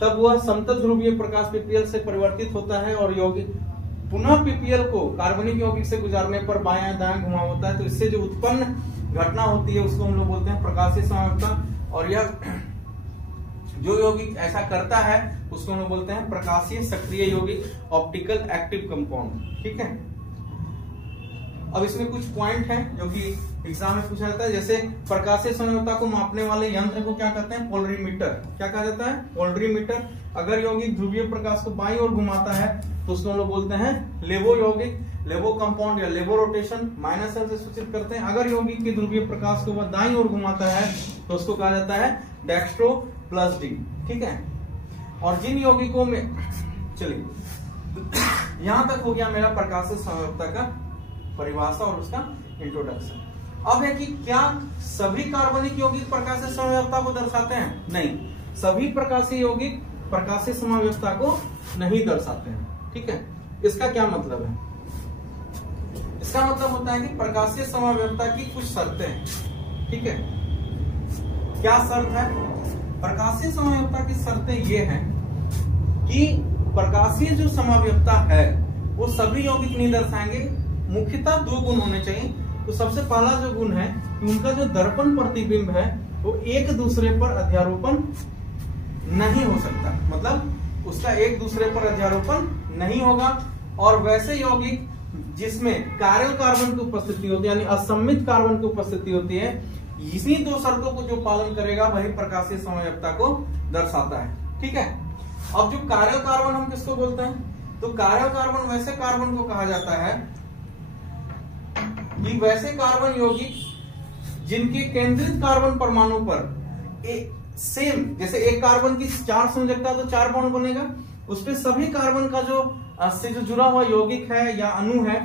तब वह समतल ध्रुवीय प्रकाश पीपीएल से परिवर्तित होता है, और यौगिक पुनः पीपीएल को कार्बनिक यौगिक से गुजारने पर बायां दायां घुमाव होता है। तो इससे जो उत्पन्न घटना होती है उसको हम लोग बोलते हैं प्रकाशीय समव्यवस्था, और यह जो यौगिक ऐसा करता है उसको हम लोग बोलते हैं प्रकाशीय सक्रिय यौगिक, ऑप्टिकल एक्टिव कंपाउंड। ठीक है, अब इसमें कुछ पॉइंट हैं जो कि एग्जाम में पूछा जाता है, जैसे प्रकाशीय समव्यवस्था को मापने वाले यंत्र को क्या कहते हैं, पोलरीमीटर। क्या कहा जाता है, पोलरीमीटर। अगर यौगिक ध्रुवीय प्रकाश को बाईं ओर घुमाता है तो उसको हम लोग बोलते हैं लेवो यौगिक, लेवो कंपाउंड या लेवो रोटेशन, -L से सूचित करते हैं। अगर यौगिक के ध्रुवीय प्रकाश को वह दाईं ओर घुमाता है तो उसको कहा जाता है डेक्स्ट्रो +D। ठीक है, और जिन यौगिकों में, चलिए यहां तक हो गया मेरा प्रकाशीय समव्यवस्था का परिभाषा और उसका इंट्रोडक्शन। अब है कि क्या सभी कार्बनिक यौगिक प्रकाशीय समव्यवस्था को दर्शाते हैं, नहीं, सभी प्रकाशीय यौगिक प्रकाशीय समव्यवस्था को नहीं दर्शाते हैं। ठीक है, इसका क्या मतलब है, इसका मतलब होता है कि प्रकाशीय समव्यवस्था की कुछ शर्तें हैं। ठीक है, क्या शर्त है, प्रकाशीय समव्यवस्था की शर्तें ये हैं कि प्रकाशीय जो समव्यवस्था है वो सभी यौगिक नहीं दर्शाएंगे, मुख्यतः 2 गुण होने चाहिए। तो सबसे पहला जो गुण है कि उनका जो दर्पण प्रतिबिंब है वो एक दूसरे पर अध्यारोपण नहीं हो सकता, मतलब उसका एक दूसरे पर अध्यारोपण नहीं होगा। और वैसे यौगिक जिसमें कायरल कार्बन की उपस्थिति होती है, यानी असम्मित कार्बन की उपस्थिति होती है, इन्हीं दो शर्तों को जो पालन करेगा वही प्रकाशीय समव्यवस्था को दर्शाता है। ठीक है, अब जो कायरल कार्बन हम किसको बोलते हैं, तो कायरल कार्बन वैसे कार्बन को कहा जाता है कि वैसे कार्बन यौगिक जिनके केंद्रित कार्बन परमाणु पर सेम, जैसे एक कार्बन की 4 संयोजकता तो 4 बॉन्ड बनेगा, उस पे सभी कार्बन का जो से जो जुड़ा हुआ यौगिक है या अणु है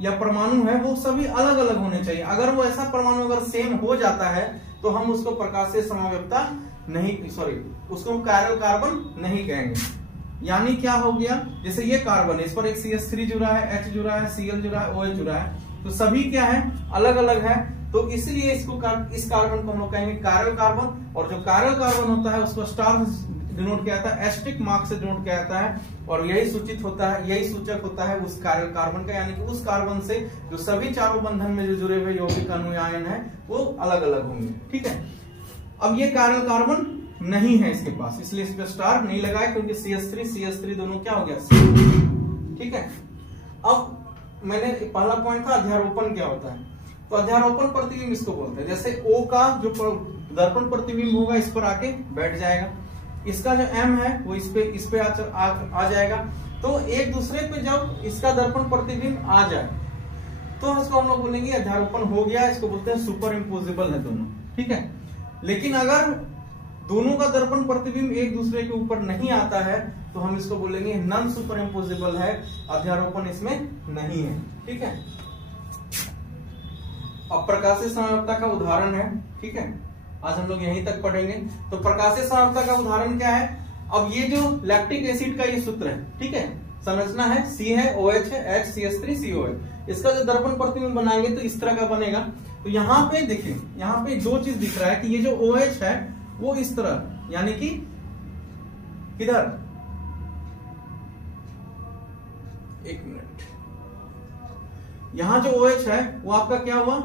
या परमाणु है वो सभी अलग अलग होने चाहिए। अगर वो ऐसा परमाणु अगर सेम हो जाता है तो हम उसको प्रकाशीय समव्यवस्था नहीं, उसको हम कायरल कार्बन नहीं कहेंगे। यानी क्या हो गया, जैसे ये कार्बन है, इस पर एक CH3 जुड़ा है, H जुड़ा है, Cl जुड़ा है, OH जुड़ा है, तो सभी क्या है, अलग अलग है, तो इसलिए इसको इस कार्बन को हम लोग कहेंगे कायरल कार्बन। और जो कायरल कार्बन होता है उसको स्टार डिनोट किया जाता है, एस्टेरिक मार्क से डिनोट किया जाता है, और यही सूचित होता है, यही सूचक होता है उस कायरल कार्बन का, यानी कि उस कार्बन से जो सभी चारों बंधन में जो जुड़े हुए यौगिक अणु आयन है वो अलग अलग होंगे। ठीक है, अब ये कायरल कार्बन नहीं है इसके पास, इसलिए इस पे स्टार नहीं लगाया, क्योंकि CH3 दोनों क्या हो गया, ठीक है। अब मैंने पहला पॉइंट था अध्यारोपण क्या होता है, तो अध्यारोपण प्रतिबिंब इसको बोलते हैं। जैसे O का जो दर्पण प्रतिबिंब होगा इस पर आके बैठ जाएगा, इसका जो M है वो इस पे आ जाएगा, तो एक दूसरे पे जब इसका दर्पण प्रतिबिंब आ जाए तो इसको हम लोग बोलेंगे अध्यारोपण हो गया, इसको बोलते हैं सुपर इम्पोजिबल है दोनों। ठीक है, लेकिन अगर दोनों का दर्पण प्रतिबिंब एक दूसरे के ऊपर नहीं आता है तो हम इसको बोलेंगे नॉन सुपर इम्पोजिबल है, अध्यारोपण इसमें नहीं है। ठीक है, अब प्रकाशीय समव्यवस्था का उदाहरण है। ठीक है, आज हम लोग यहीं तक पढ़ेंगे। तो प्रकाशीय समव्यवस्था का उदाहरण क्या है, अब ये जो लैक्टिक एसिड का ये सूत्र है, ठीक है, संरचना है C है, OH है, H CH3 COH, इसका जो दर्पण प्रतिबिंब बनाएंगे तो इस तरह का बनेगा। तो यहाँ पे देखिए, यहाँ पे दो चीज दिख रहा है कि ये जो OH है वो इस तरह, यानी कि किधर, एक मिनट, यहां जो OH है वो आपका क्या हुआ,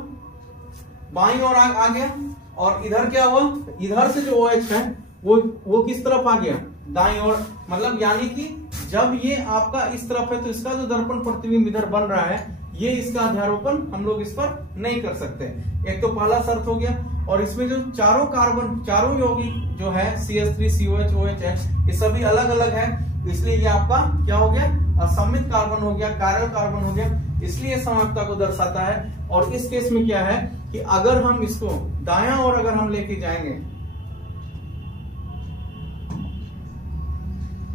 बाईं ओर आ गया, और इधर क्या हुआ, इधर से जो OH है वो किस तरफ आ गया, दाईं ओर, मतलब यानी कि जब ये आपका इस तरफ है तो इसका जो दर्पण प्रतिबिंब इधर बन रहा है, ये इसका अध्यारोपण हम लोग इस पर नहीं कर सकते। एक तो पहला शर्त हो गया, और इसमें जो चारों कार्बन, चारों यौगिक जो है CH3 COH OH H, ये सभी अलग अलग है, इसलिए ये आपका क्या हो गया, असममित कार्बन हो गया, कायरल कार्बन हो गया, इसलिए समव्यवस्था को दर्शाता है। और इस केस में क्या है कि अगर हम इसको दायां ओर अगर हम लेके जाएंगे,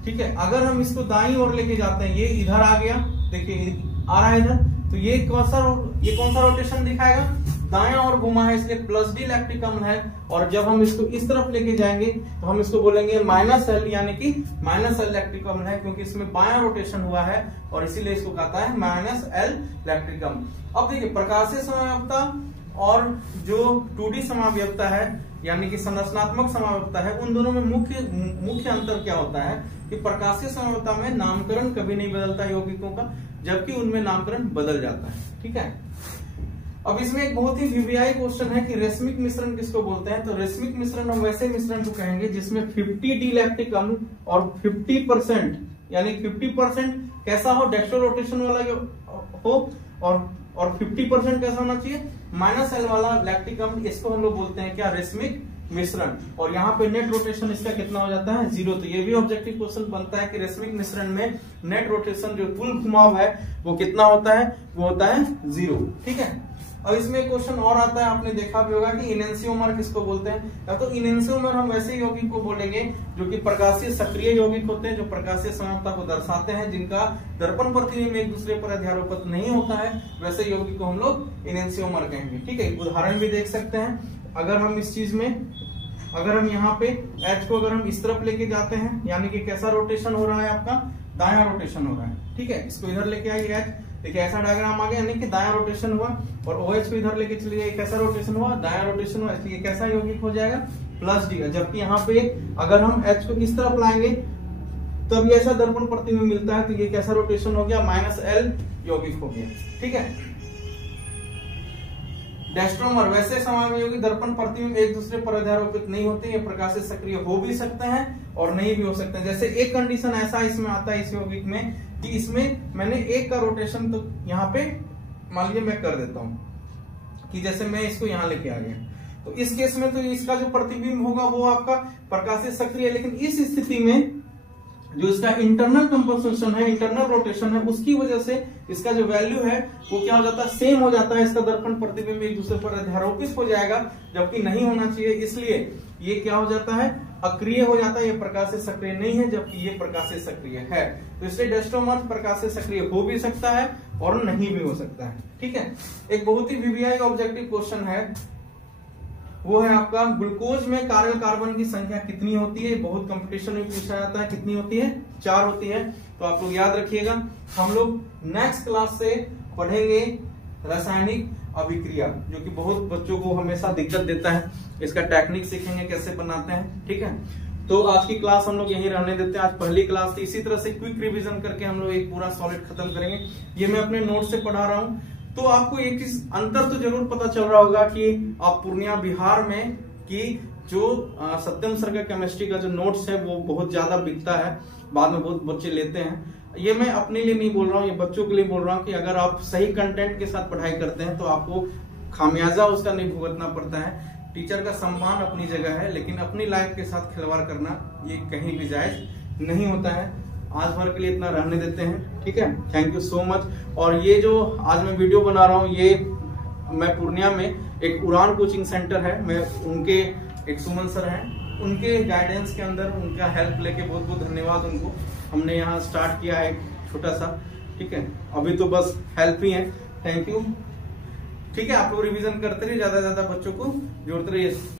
ठीक है, अगर हम इसको दाईं ओर लेके जाते हैं, ये इधर आ गया, देखिए आ रहा है इधर, तो ये कौन सा रोटेशन दिखाएगा, दायां ओर घुमा है, इसलिए +D लैक्टिक अम्ल है। और जब हम इसको इस तरफ लेके जाएंगे तो हम इसको बोलेंगे -L, यानी कि -L लैक्टिक अम्ल है, क्योंकि इसमें बायां रोटेशन हुआ है और इसीलिए इसको कहता है -L लैक्टिक अम्ल। अब देखिए, प्रकाशीय समव्यवस्था और जो 2D समव्यवस्था है, यानी कि संरचनात्मक समव्यवस्था है, उन दोनों में मुख्य अंतर क्या होता है कि प्रकाशीय समव्यवस्था में नामकरण कभी नहीं बदलता यौगिकों का, जबकि उनमें नामकरण बदल जाता है। ठीक है, अब इसमें एक बहुत ही वीवीआई क्वेश्चन है कि रेशमिक मिश्रण किसको बोलते हैं। तो रेशमिक मिश्रण हम वैसे मिश्रण को कहेंगे जिसमें 50D लैक्टिक अम्ल और 50%, यानी 50% कैसा हो, डेक्स्ट्रो रोटेशन वाला हो, और 50% कैसा होना चाहिए, -L वाला लैक्टिक अम्ल, इसको हम लोग बोलते हैं क्या, रेशमिक मिश्रण। और यहाँ पे नेट रोटेशन इसका कितना हो जाता है, 0। तो ये भी ऑब्जेक्टिव क्वेश्चन बनता है कि रेशमिक मिश्रण में नेट रोटेशन जो कुल घुमाव है वो कितना होता है, वो होता है 0। ठीक है, अब इसमें क्वेश्चन और आता है, आपने देखा भी होगा कि इनेंशियोमर किसको बोलते हैं। या तो इनेंशियोमर हम वैसे यौगिक को बोलेंगे जो कि प्रकाशीय सक्रिय यौगिक होते हैं, जो प्रकाशीय समव्यवस्था को दर्शाते हैं, जिनका दर्पण प्रतिबिंब एक दूसरे पर अध्यारोपित नहीं होता है, वैसे यौगिक को हम लोग इनेंशियोमर कहेंगे। ठीक है, उदाहरण भी देख सकते हैं। अगर हम इस चीज में, अगर हम यहाँ पे H को अगर हम इस तरफ लेके जाते हैं, यानी कि कैसा रोटेशन हो रहा है आपका, दायां रोटेशन हो रहा है। ठीक है, इसको इधर लेके आइए H, देखिए ऐसा डायग्राम आ गया, यानी कि दायां रोटेशन हुआ, और OH को इधर लेके चलिए, कैसा रोटेशन हुआ, दायां रोटेशन हुआ, इसलिए कैसा यौगिक हो जाएगा, +D। जबकि यहाँ पे अगर हम H को इस तरफ लाएंगे तब ये ऐसा दर्पण प्रतिबिंब मिलता है, तो ये कैसा रोटेशन हो गया, -L यौगिक हो गया। ठीक है, डेस्ट्रोमर वैसे समावयवी यौगिक दर्पण प्रतिबिंब एक दूसरे पर अध्यारोपित नहीं होते, ये प्रकाशीय सक्रिय हो भी सकते हैं और नहीं भी हो सकते हैं। जैसे एक कंडीशन ऐसा इसमें आता है इस यौगिक में कि इसमें मैंने एक का रोटेशन, तो यहाँ पे मान लीजिए मैं कर देता हूं कि जैसे मैं इसको यहाँ लेके आ गया, तो इस केस में तो इसका जो प्रतिबिंब होगा वो आपका प्रकाशीय सक्रिय है, लेकिन इस स्थिति में जो इसका इंटरनल कंपोजिशन है, इंटरनल रोटेशन है, उसकी वजह से इसका जो वैल्यू है वो क्या हो जाता है, सेम हो जाता है। इसका दर्पण प्रतिबिंब एक दूसरे पर अध्यारोपित हो जाएगा, जबकि नहीं होना चाहिए। इसलिए ये क्या हो जाता है, अक्रिय हो जाता है। ये प्रकाशीय सक्रिय नहीं है, जबकि ये प्रकाशीय सक्रिय है। तो इसलिए डेस्टोमर्स प्रकाशीय सक्रिय हो भी सकता है और नहीं भी हो सकता है। ठीक है। एक बहुत ही वीवीआई ऑब्जेक्टिव क्वेश्चन है, वो है आपका ग्लूकोज में कायरल कार्बन की संख्या कितनी होती है। बहुत कंपटीशन में पूछा जाता है, कितनी होती है, 4 होती है। तो आप लोग याद रखिएगा। हम लोग नेक्स्ट क्लास से पढ़ेंगे रासायनिक अभिक्रिया, जो कि बहुत बच्चों को हमेशा दिक्कत देता है। इसका टेक्निक सीखेंगे कैसे बनाते हैं। ठीक है। तो आज की क्लास हम लोग यहीं रहने देते हैं। आज पहली क्लास थी, इसी तरह से क्विक रिवीजन करके हम लोग एक पूरा सॉलिड खत्म करेंगे। ये मैं अपने नोट से पढ़ा रहा हूँ। तो आपको एक चीज अंतर तो जरूर पता चल रहा होगा कि आप पूर्णिया बिहार में कि जो सत्यम सर का केमिस्ट्री का जो नोट्स है वो बहुत ज्यादा बिकता है, बाद में बहुत बच्चे लेते हैं। ये मैं अपने लिए नहीं बोल रहा हूँ, ये बच्चों के लिए बोल रहा हूँ कि अगर आप सही कंटेंट के साथ पढ़ाई करते हैं तो आपको खामियाजा उसका नहीं भुगतना पड़ता है। टीचर का सम्मान अपनी जगह है, लेकिन अपनी लाइफ के साथ खिलवाड़ करना ये कहीं भी जायज नहीं होता है। आज भर के लिए इतना रहने देते हैं। ठीक है। Thank you so much. और ये जो आज मैं वीडियो बना रहा हूँ, ये मैं पूर्णिया में एक उड़ान कोचिंग सेंटर है, मैं उनके एक सुमन सर हैं, उनके गाइडेंस के अंदर उनका हेल्प लेके बहुत बहुत धन्यवाद उनको। हमने यहाँ स्टार्ट किया है एक छोटा सा। ठीक है। अभी तो बस हेल्प ही है। Thank you. ठीक है। आप लोग रिवीजन करते रहिए, ज्यादा से ज्यादा बच्चों को जोड़ते रहिए।